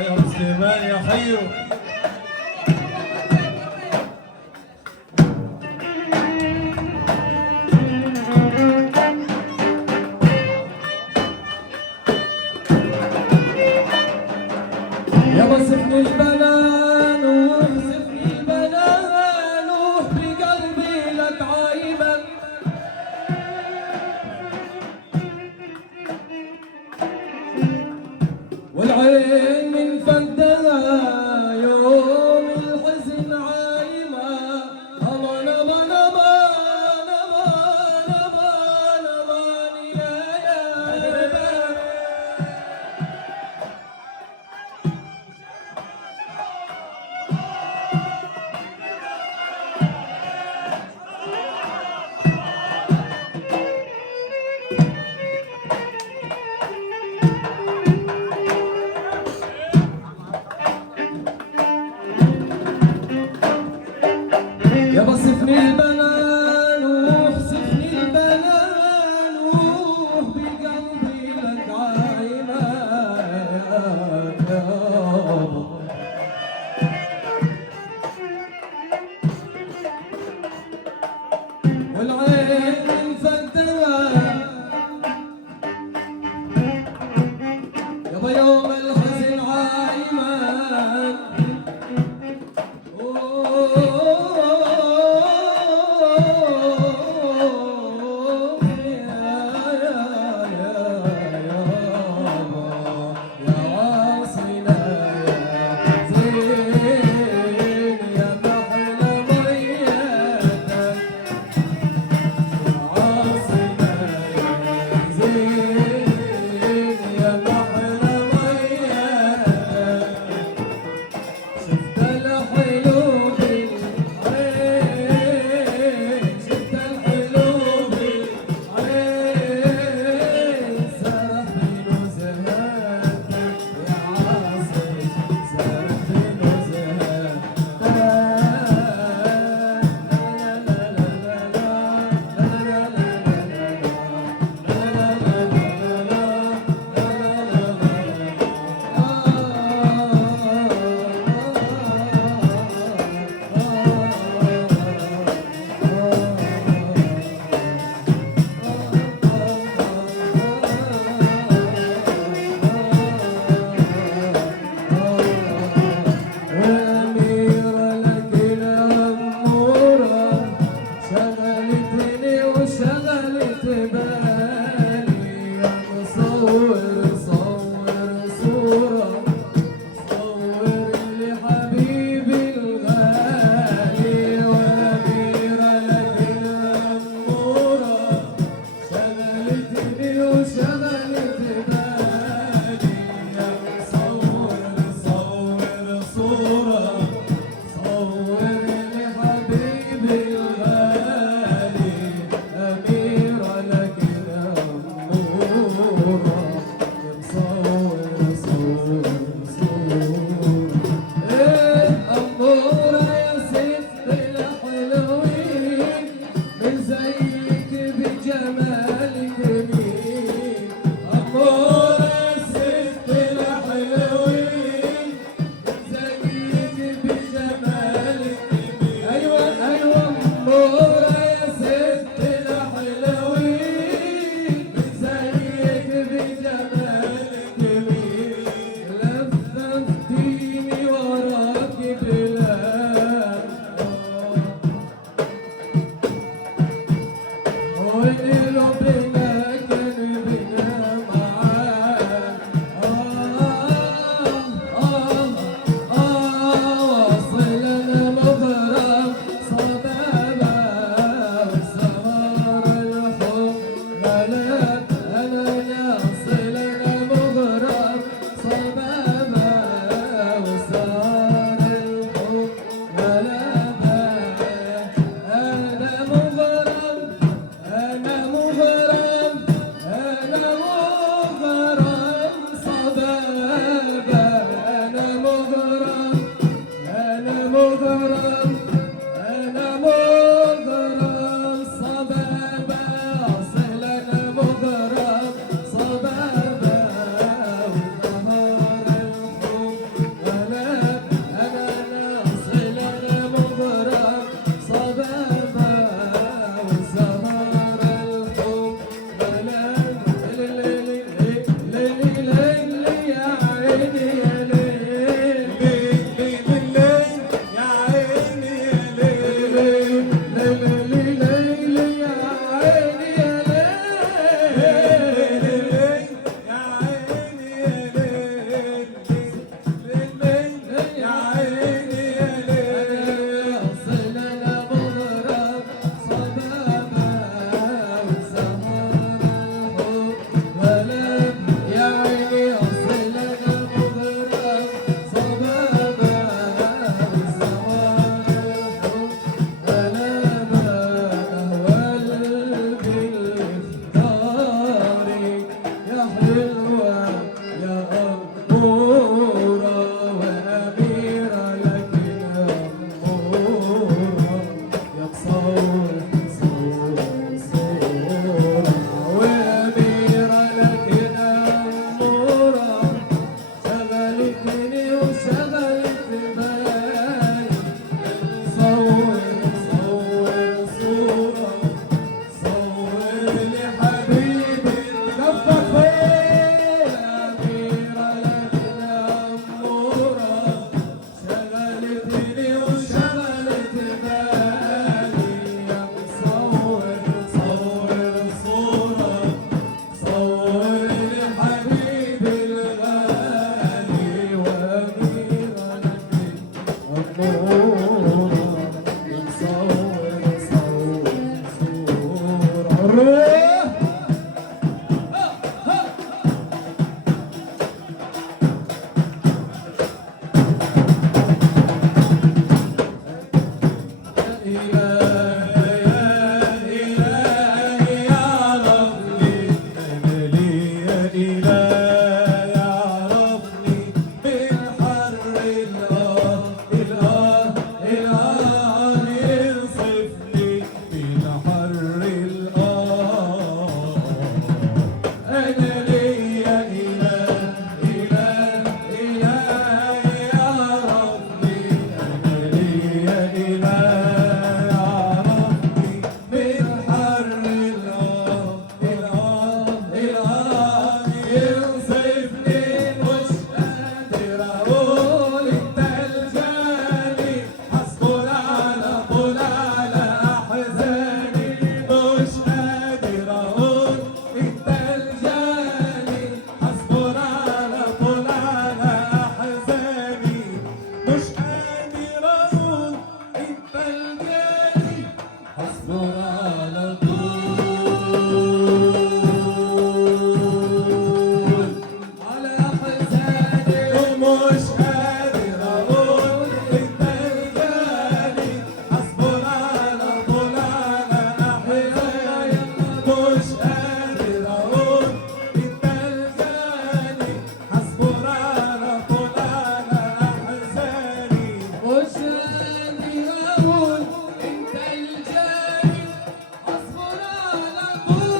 يا ابو سليمان يا خيو. يا وصفني البنان وصفني البنان روح بقلبي لك عايمة والعين من فدها سفني البنان وسفني البنان بقلبي لك عايمات يا والعين مفدرة يابا يوم الحزن عايمان حسبنا على طول على حسابي ومش قادر اقول انت الغالي حسبنا على طول على احزاني مش قادر اقول انت الغالي حسبنا على طول على احزاني مش قادر اقول انت الجاني حسبنا على طول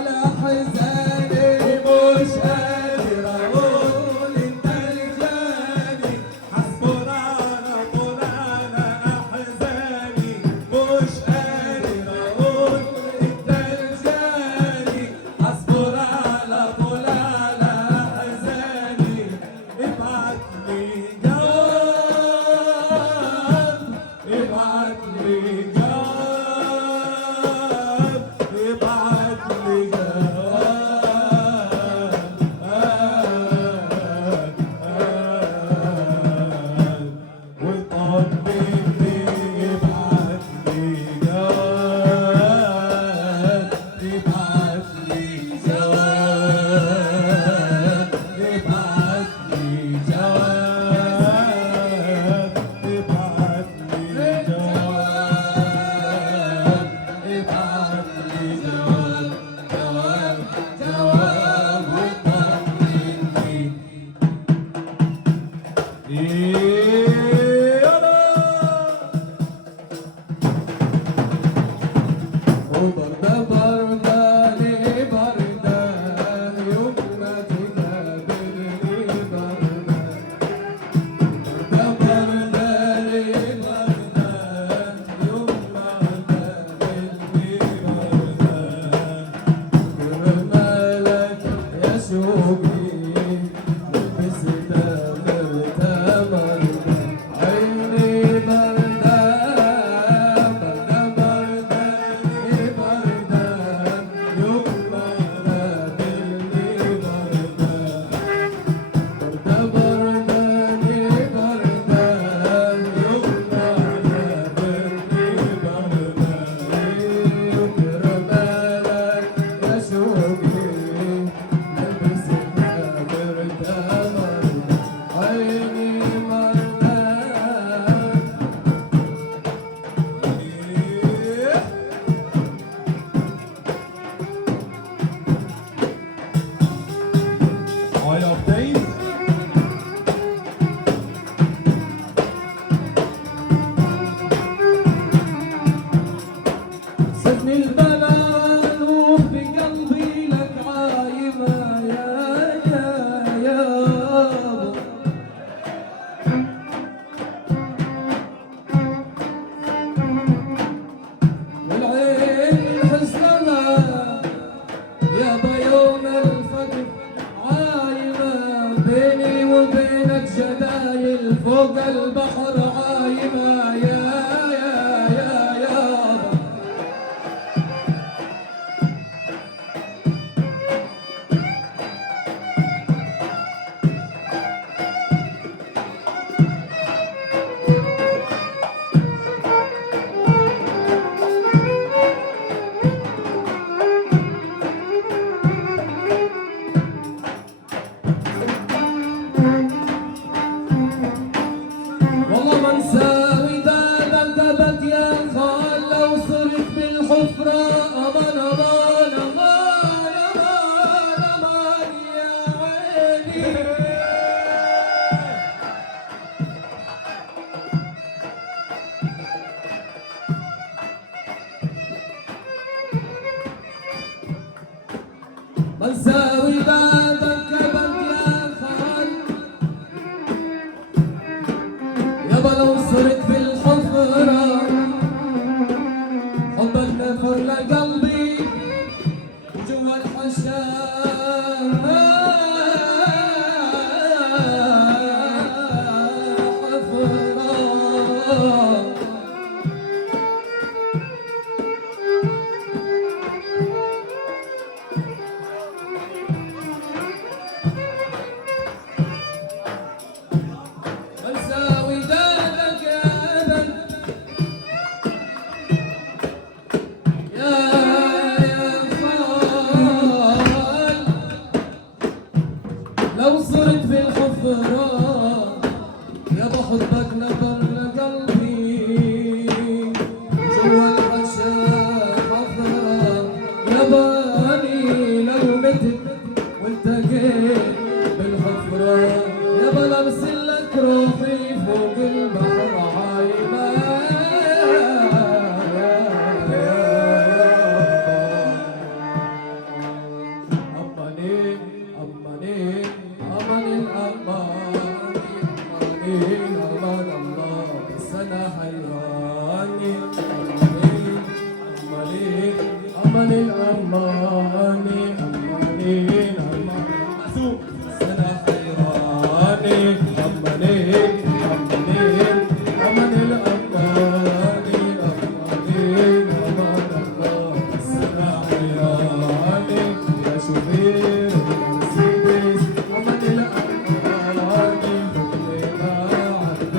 على حزاني مش قادر اقول انت الجاني حسبنا على طول على احزاني مش قادر اقول انت الجاني حسبنا على طول على احزاني ابعت لي جواب ابعت لي جواب ابعت لي جواب وطمني ابعت لي جواب ابعت لي جواب ابعت لي جواب ابعت لي جواب ابعت لي جواب جواب وطمني وبردة بردة بردة يوم ما تقابلني بردة بردة بردة يوم ما تقابلني بردة كرمالك يا شوقي لبست مرتة بردة عيني بردة بردة بردة بردة يوم ما قابلني بردة بردة بردة بردة يوم ما قابلني بردة كرمالك يا شوقي لبستها بردة بردة عيني بردة All of these سجن البلا نوح بقلبي لك عايمة يا والعين الحزنة يا بيوم الفقر عايمة بيني وبينك جدايل فوق البحر عايمة يا والله ما انساوي دبت يا خال لو صرت بالحفرة امان امان امان امان امان يا عيني ما انساوي دبت يا خال يابا لو صرت في الحفرة حبك نفر لقلبي جوا الحشاش مساوي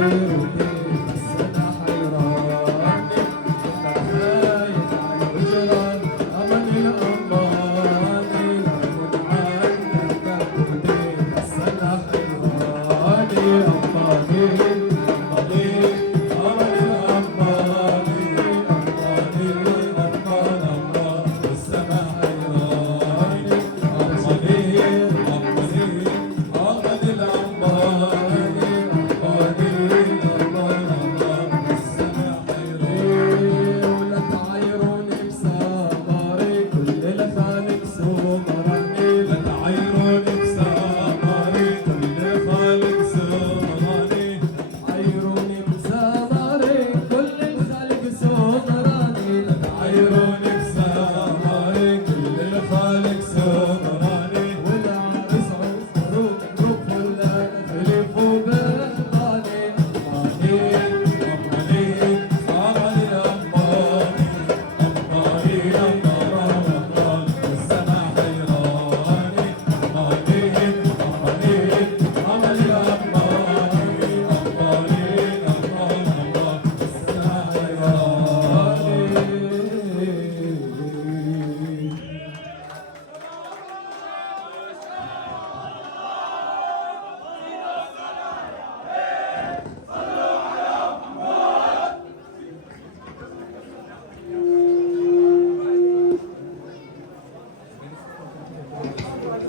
بس أنا حيران أنا خايف على وجران أمان الأمان الأمن عنك بس أنا حيران يا أماني